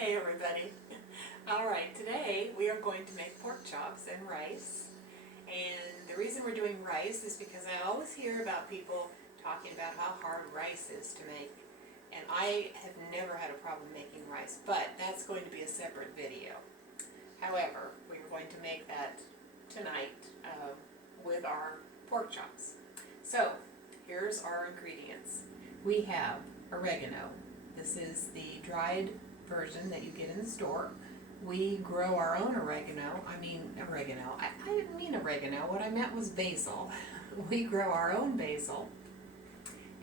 Hey everybody. Alright, today we are going to make pork chops and rice. And the reason we're doing rice is because I always hear about people talking about how hard rice is to make. And I have never had a problem making rice, but that's going to be a separate video. However, we're going to make that tonight with our pork chops. So, here's our ingredients. We have oregano. This is the dried version that you get in the store. We grow our own oregano. I didn't mean oregano. What I meant was basil. We grow our own basil.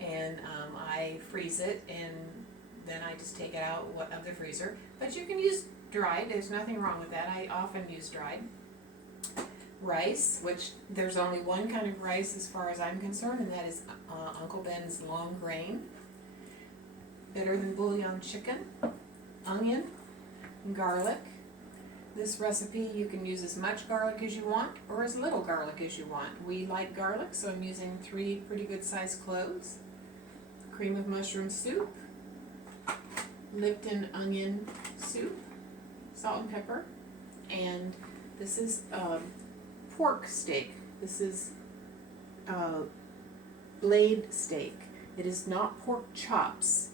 And I freeze it, and then I just take it out of the freezer. But you can use dried. There's nothing wrong with that. I often use dried. Rice, which there's only one kind of rice as far as I'm concerned, and that is Uncle Ben's long grain. Better than bouillon chicken. Onion, garlic. This recipe you can use as much garlic as you want or as little garlic as you want. We like garlic, so I'm using 3 pretty good sized cloves. Cream of mushroom soup, Lipton onion soup, salt and pepper, and this is pork steak. This is blade steak. It is not pork chops.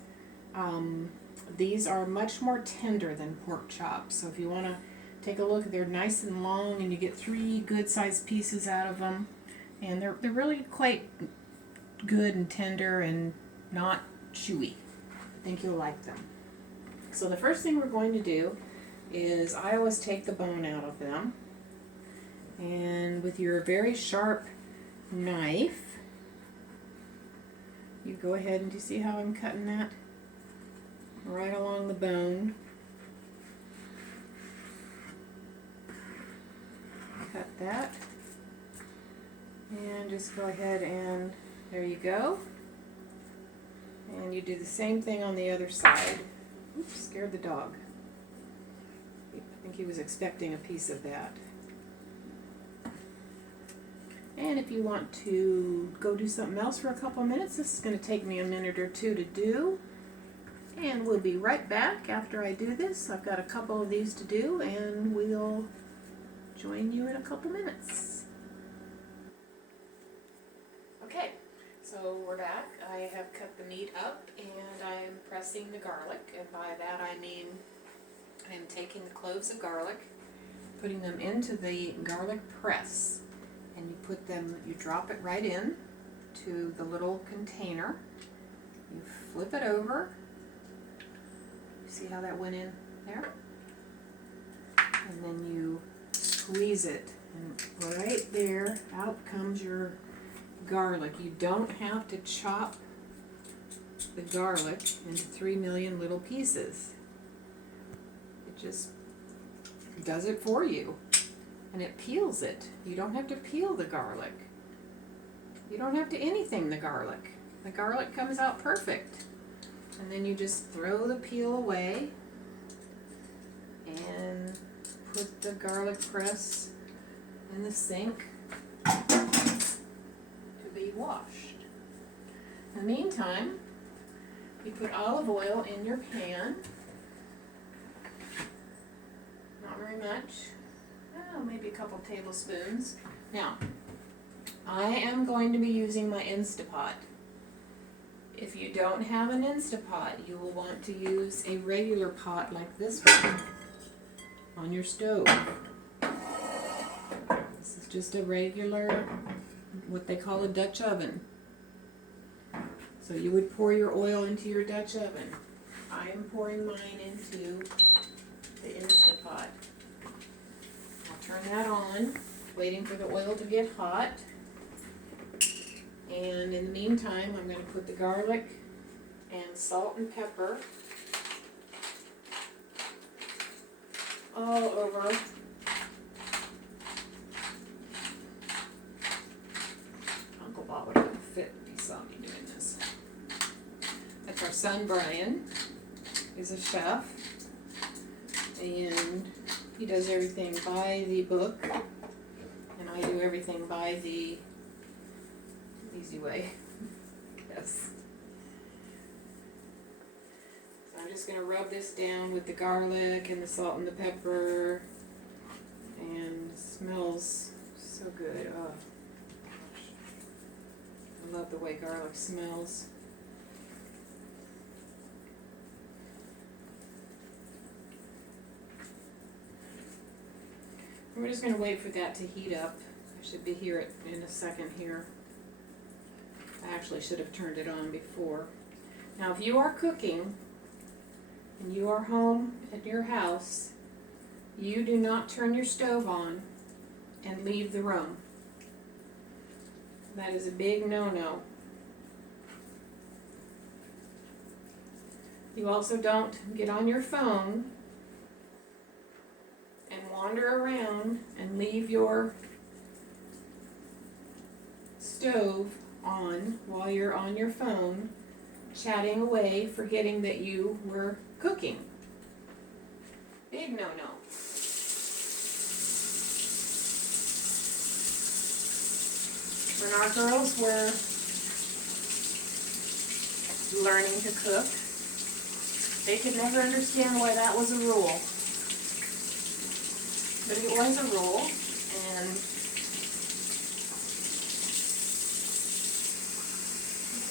These are much more tender than pork chops, so if you want to take a look, they're nice and long, and you get 3 good sized pieces out of them, and they're really quite good and tender and not chewy. I think you'll like them. So the first thing we're going to do is I always take the bone out of them, and with your very sharp knife, you go ahead and do you see how I'm cutting that? Right along the bone. Cut that. And just go ahead and there you go. And you do the same thing on the other side. Oops, scared the dog. I think he was expecting a piece of that. And if you want to go do something else for a couple minutes, this is going to take me a minute or two to do. And we'll be right back after I do this. I've got a couple of these to do, and we'll join you in a couple minutes. Okay, so we're back. I have cut the meat up, and I'm pressing the garlic. And by that I mean I'm taking the cloves of garlic, putting them into the garlic press, and you drop it right in to the little container. You flip it over. See how that went in there? And then you squeeze it, and right there, out comes your garlic. You don't have to chop the garlic into 3 million little pieces. It just does it for you. And it peels it. You don't have to peel the garlic. You don't have to anything the garlic. The garlic comes out perfect. And then you just throw the peel away and put the garlic press in the sink to be washed. In the meantime, you put olive oil in your pan. Not very much. Maybe a couple tablespoons. Now, I am going to be using my Instapot. If you don't have an Instapot, you will want to use a regular pot like this one on your stove. This is just a regular, what they call a Dutch oven. So you would pour your oil into your Dutch oven. I am pouring mine into the Instapot. I'll turn that on, waiting for the oil to get hot. And in the meantime, I'm going to put the garlic and salt and pepper all over. Uncle Bob would have a fit if he saw me doing this. That's our son Brian. He's a chef, and he does everything by the book, and I do everything by the easy way. Yes. So I'm just going to rub this down with the garlic and the salt and the pepper, and it smells so good. Oh, gosh. I love the way garlic smells. We're just going to wait for that to heat up. I should be here in a second here. I actually should have turned it on before. Now if you are cooking and you are home at your house, you do not turn your stove on and leave the room. That is a big no-no. You also don't get on your phone and wander around and leave your stove on while you're on your phone, chatting away, forgetting that you were cooking. Big no-no. When our girls were learning to cook, they could never understand why that was a rule. But it was a rule, and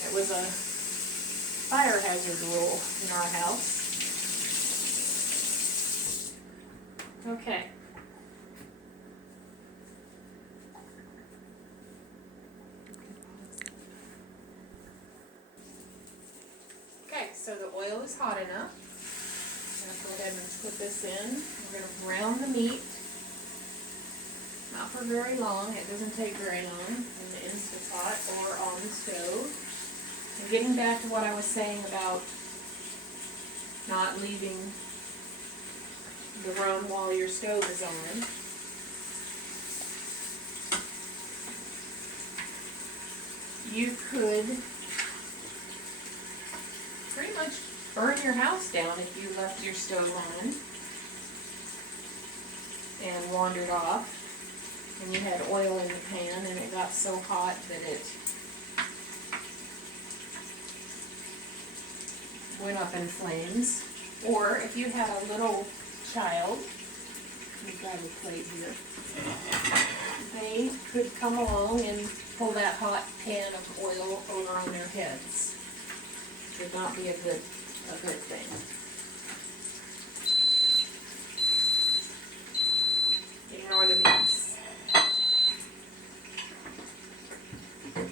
it was a fire hazard rule in our house. Okay. Okay, so the oil is hot enough. I'm going to go ahead and put this in. We're going to brown the meat. Not for very long. It doesn't take very long in the Instant Pot or on the stove. And getting back to what I was saying about not leaving the room while your stove is on. You could pretty much burn your house down if you left your stove on and wandered off and you had oil in the pan and it got so hot that it went up in flames. Or if you had a little child, let me grab a plate here, they could come along and pull that hot pan of oil over on their heads. Would not be a good thing. Ignore the beans. Okay.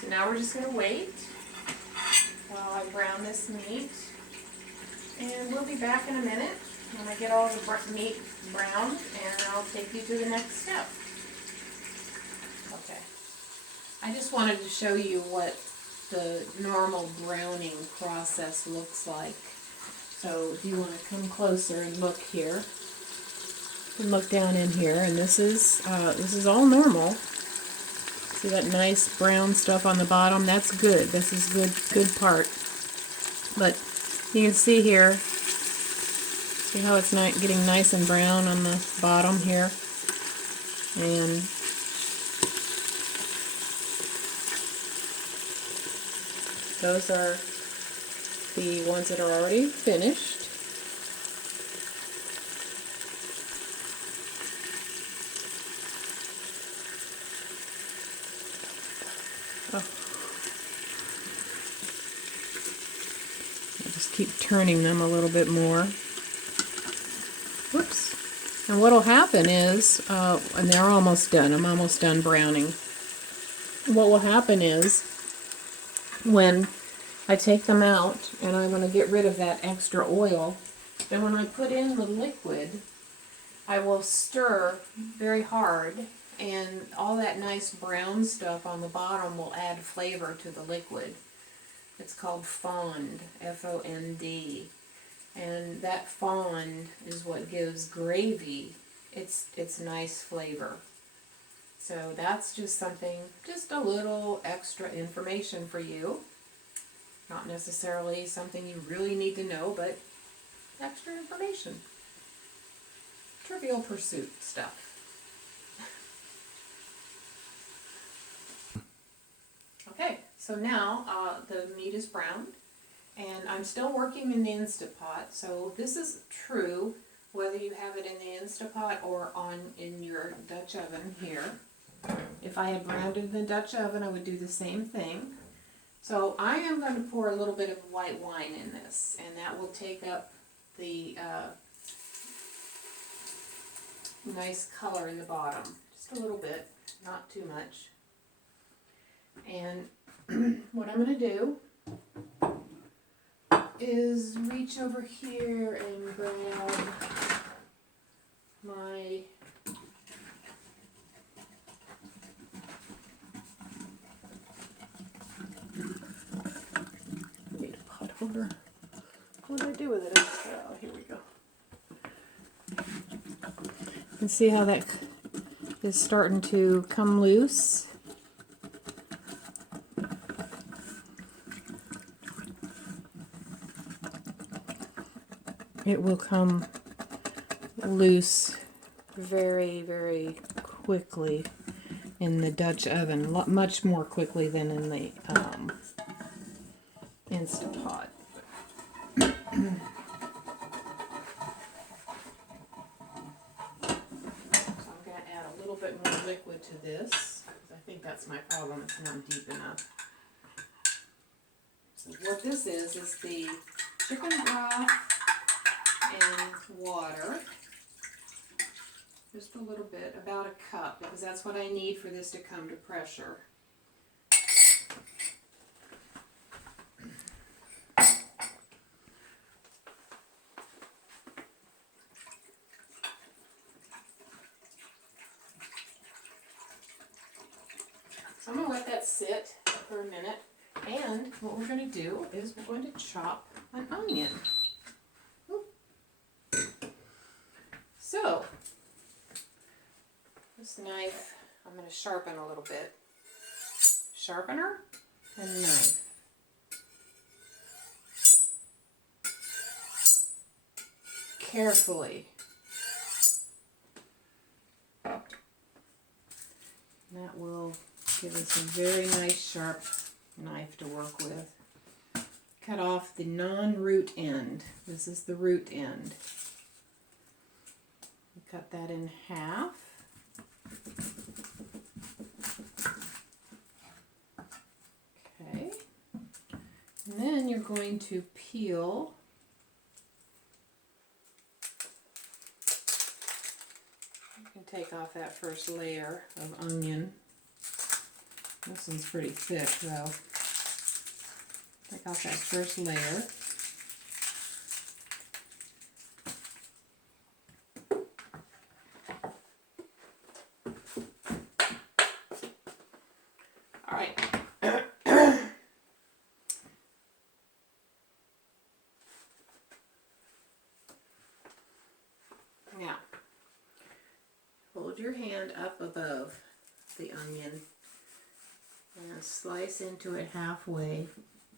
So now we're just going to wait while I brown this meat, and we'll be back in a minute when I get all the meat browned, and I'll take you to the next step. Okay. I just wanted to show you what the normal browning process looks like. So if you want to come closer and look here, you can look down in here, and this is all normal. See that nice brown stuff on the bottom? That's good. This is good part. But you can see here, see how it's not getting nice and brown on the bottom here, and those are the ones that are already finished. Oh. I'll just keep turning them a little bit more. Whoops. And what will happen is, and they're almost done. I'm almost done browning. What will happen is, when I take them out and I want to get rid of that extra oil, then when I put in the liquid, I will stir very hard, and all that nice brown stuff on the bottom will add flavor to the liquid. It's called fond, F-O-N-D, and that fond is what gives gravy its nice flavor. So that's just something, just a little extra information for you. Not necessarily something you really need to know, but extra information. Trivial Pursuit stuff. Okay, So now the meat is browned, and I'm still working in the Instapot. So this is true whether you have it in the Instapot or in your Dutch oven here. If I had browned it in the Dutch oven, I would do the same thing. So I am going to pour a little bit of white wine in this, and that will take up the nice color in the bottom. Just a little bit, not too much. And what I'm going to do is reach over here and grab my need a pot holder. What did I do with it? Oh, here we go. You can see how that is starting to come loose. It will come loose very, very quickly in the Dutch oven, much more quickly than in the Instapot. So I'm going to add a little bit more liquid to this, because I think that's my problem, it's not deep enough. So what this is the chicken broth and water, just a little bit, about a cup, because that's what I need for this to come to pressure. So I'm going to let that sit for a minute, and what we're going to do is we're going to chop an onion. So, this knife, I'm going to sharpen a little bit. Sharpener and knife. Carefully. That will give us a very nice sharp knife to work with. Cut off the non-root end. This is the root end. Cut that in half. Okay. And then you're going to peel you can take off that first layer of onion. This one's pretty thick though. Take off that first layer. Now, hold your hand up above the onion and slice into it halfway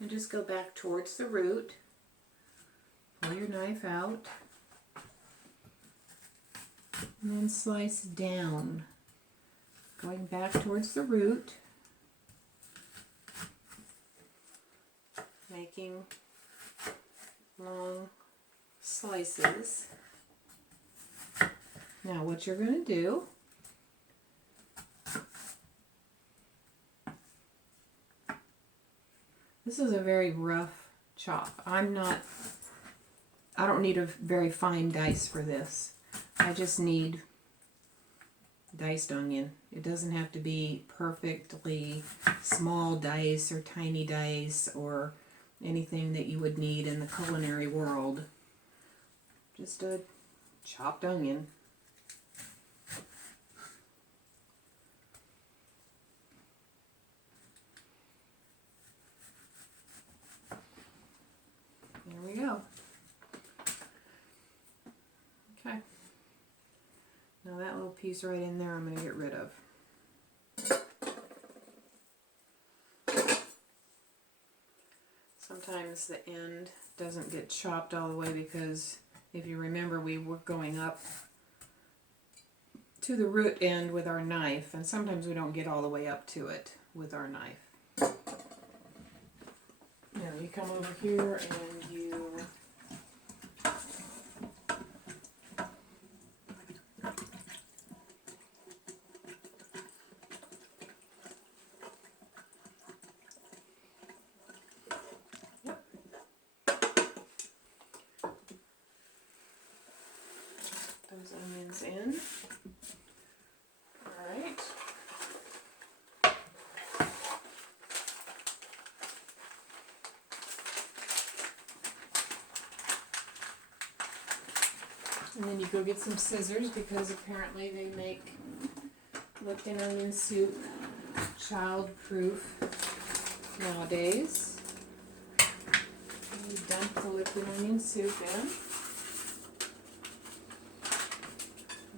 and just go back towards the root. Pull your knife out and then slice down, going back towards the root, making long slices. Now what you're going to do this is a very rough chop. I don't need a very fine dice for this. I just need diced onion. It doesn't have to be perfectly small dice or tiny dice or anything that you would need in the culinary world. Just a chopped onion. There we go. Okay. Now that little piece right in there I'm going to get rid of. Sometimes the end doesn't get chopped all the way because if you remember we were going up to the root end with our knife, and sometimes we don't get all the way up to it with our knife. come over here and you those onions in. All right. And then you go get some scissors because apparently they make Lipton onion soup child-proof nowadays. And you dump the Lipton onion soup in.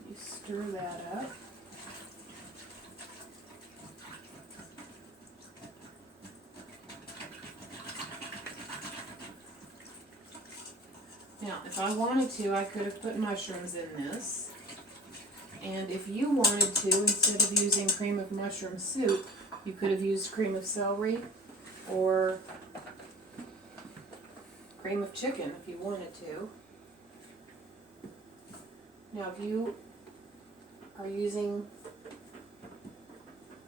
You stir that up. Now, if I wanted to, I could have put mushrooms in this. And if you wanted to, instead of using cream of mushroom soup, you could have used cream of celery or cream of chicken if you wanted to. Now, if you are using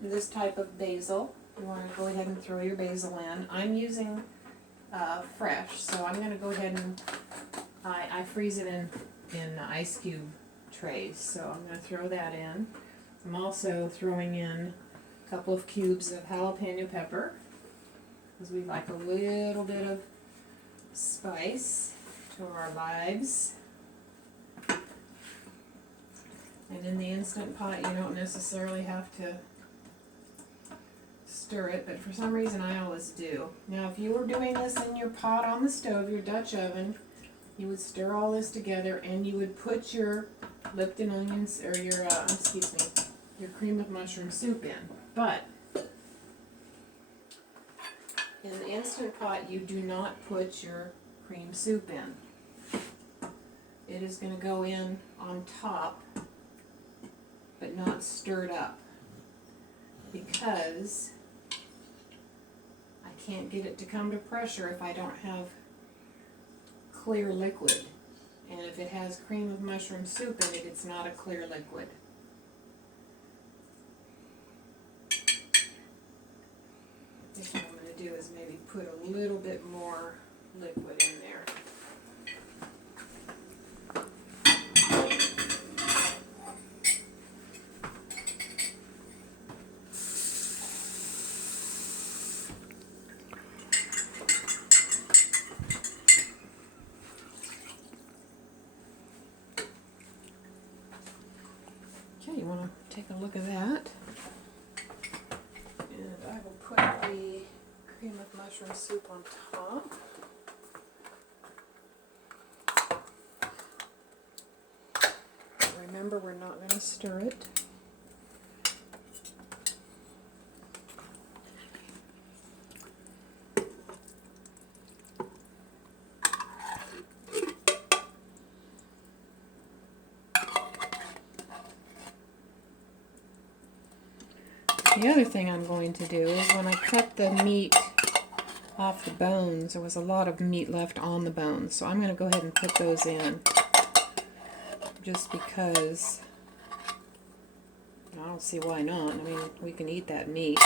this type of basil, you want to go ahead and throw your basil in. I'm using fresh, so I'm going to go ahead and I freeze it in ice cube trays, so I'm going to throw that in. I'm also throwing in a couple of cubes of jalapeno pepper because we like a little bit of spice to our lives. And in the Instant Pot, you don't necessarily have to stir it, but for some reason I always do. Now, if you were doing this in your pot on the stove, your Dutch oven, you would stir all this together and you would put your Lipton onions, or your, your cream of mushroom soup in. But in the Instant Pot, you do not put your cream soup in. It is going to go in on top, but not stirred up, because I can't get it to come to pressure if I don't have clear liquid. And if it has cream of mushroom soup in it, it's not a clear liquid. I think what I'm going to do is maybe put a little bit more liquid in there. Okay, you want to take a look at that. And I will put the cream of mushroom soup on top. Remember, we're not going to stir it. The other thing I'm going to do is when I cut the meat off the bones, there was a lot of meat left on the bones, so I'm going to go ahead and put those in just because I don't see why not. I mean, we can eat that meat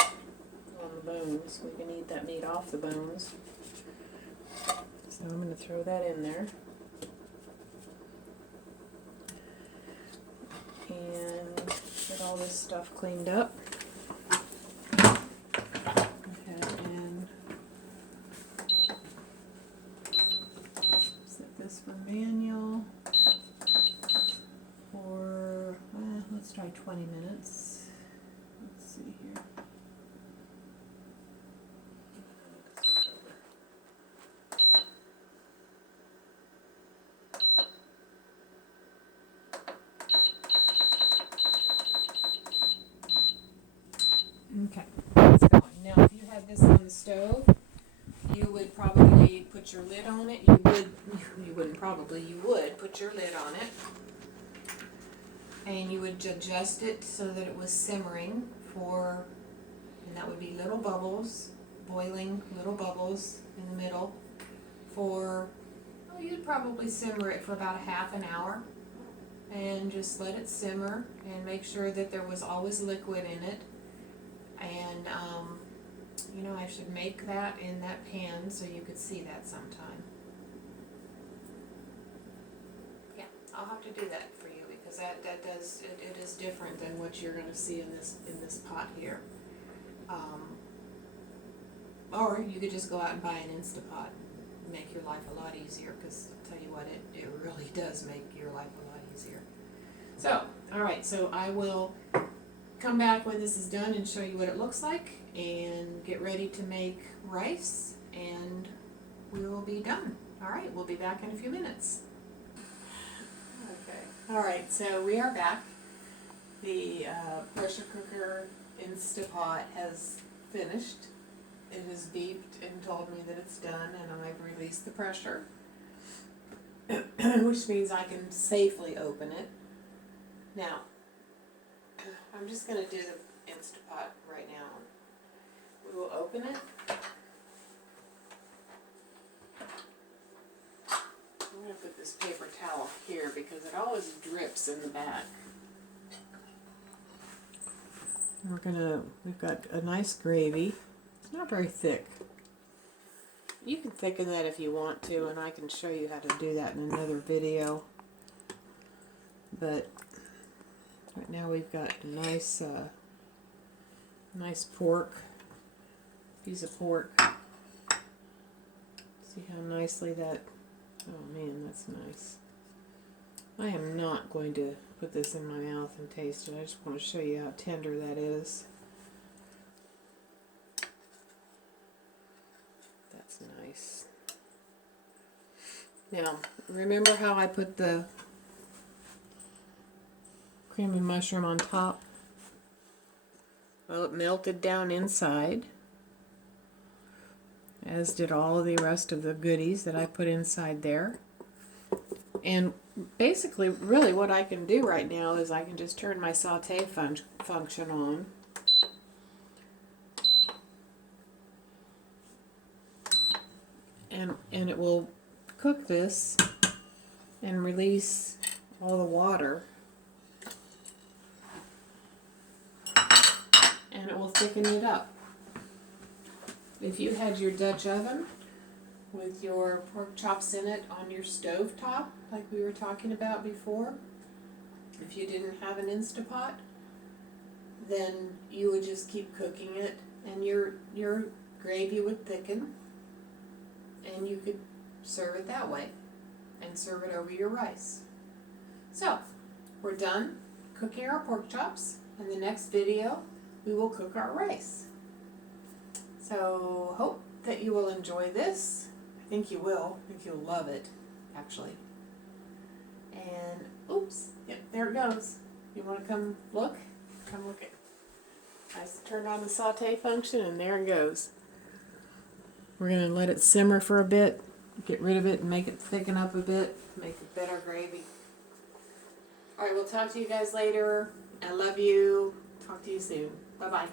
on the bones. We can eat that meat off the bones. So I'm going to throw that in there. And get all this stuff cleaned up. Manual for, let's try 20 minutes. Let's see here. Okay, it's going. Now, if you had this on the stove, you would probably put your lid on it. You would put your lid on it. And you would adjust it so that it was simmering for, and that would be little bubbles boiling little bubbles in the middle for, oh, you'd probably simmer it for about a half an hour. And just let it simmer and make sure that there was always liquid in it. And, you know, I should make that in that pan so you could see that sometime. Yeah, I'll have to do that for you because that does, it is different than what you're gonna see in this pot here. Or you could just go out and buy an Instapot and make your life a lot easier, because I'll tell you what, it really does make your life a lot easier. So, alright, so I will come back when this is done and show you what it looks like and get ready to make rice, and we will be done. Alright, we'll be back in a few minutes. Okay, alright, so we are back. The pressure cooker Instapot has finished. It has beeped and told me that it's done, and I've released the pressure, which means I can safely open it. Now, I'm just going to do the Instapot right now. We will open it. I'm going to put this paper towel here because it always drips in the back. We've got a nice gravy. It's not very thick. You can thicken that if you want to, and I can show you how to do that in another video. But right now we've got a nice, nice pork, piece of pork. See how nicely that, oh man, that's nice. I am not going to put this in my mouth and taste it. I just want to show you how tender that is. That's nice. Now, remember how I put the cream of mushroom on top? Well, it melted down inside, as did all of the rest of the goodies that I put inside there. And basically, really what I can do right now is I can just turn my saute function on. And it will cook this and release all the water. And it will thicken it up. If you had your Dutch oven with your pork chops in it on your stove top, like we were talking about before, if you didn't have an Instapot, then you would just keep cooking it and your gravy would thicken, and you could serve it that way and serve it over your rice. So, we're done cooking our pork chops. In the next video, we will cook our rice. So, hope that you will enjoy this. I think you will. I think you'll love it, actually. And, oops, yep, there it goes. You want to come look? Come look at. I turned on the saute function, and there it goes. We're going to let it simmer for a bit, get rid of it, and make it thicken up a bit, make it better gravy. Alright, we'll talk to you guys later. I love you. Talk to you soon. Bye-bye.